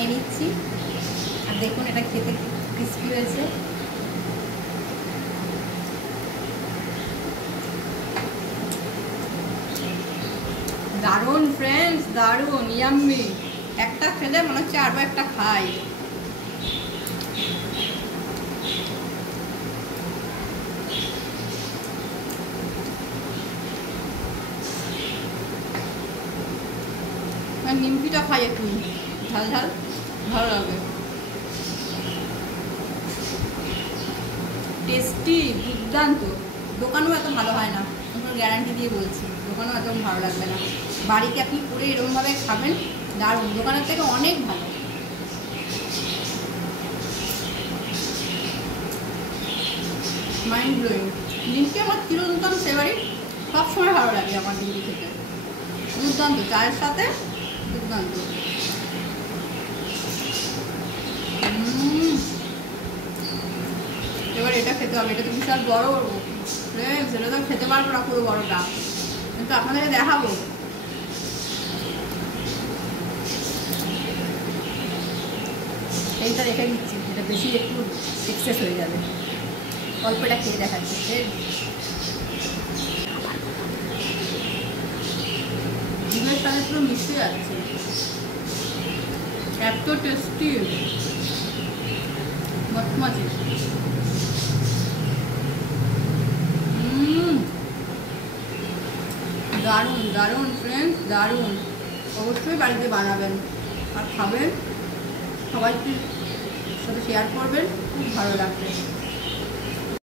নিয়ে নিচ্ছি। আর দেখুন এটা খেতে ক্রিস্পি হয়েছে। দারুণ ফ্রেন্ডস, দারুণ ইয়াম্মি। একটা খেলে মনে হচ্ছে আরও একটা খাই। নিমকিটা খাই একটু ঝাল ঝাল, ভালো লাগে, টেস্টি, দুর্দান্ত। দোকানেও এত ভালো হয় না, আপনার গ্যারান্টি দিয়ে বলছি, দোকানেও এত ভালো লাগবে না। বাড়িতে আপনি করে এরকমভাবে খাবেন, দারুণ, দোকানের থেকে অনেক ভালো। Mind blowing. নিমকি আমার চিরন্তন ফেভারিট, সবসময় ভালো লাগে আমার নিমকি খেতে, দুর্দান্ত, চায়ের সাথে দুর্দান্ত। এবার এটা খেতে হবে, এটা তো বিশাল বড় সেটা তো খেতে পারবো না পুরো বড়টা, কিন্তু আপনাদেরকে দেখাবো। এইটা রেখে দিচ্ছি, এটা বেশি একটু এক্সেস হয়ে যাবে, অল্পটা খেয়ে দেখাচ্ছি। ডিমের সাথে পুরো মিশে যাচ্ছে, এত টেস্টি, মচমচে। দারুণ দারুণ ফ্রেন্ডস, দারুণ। অবশ্যই বাড়িতে বানাবেন আর খাবেন, সবাইকে সাথে শেয়ার করবেন, খুব ভালো লাগবে।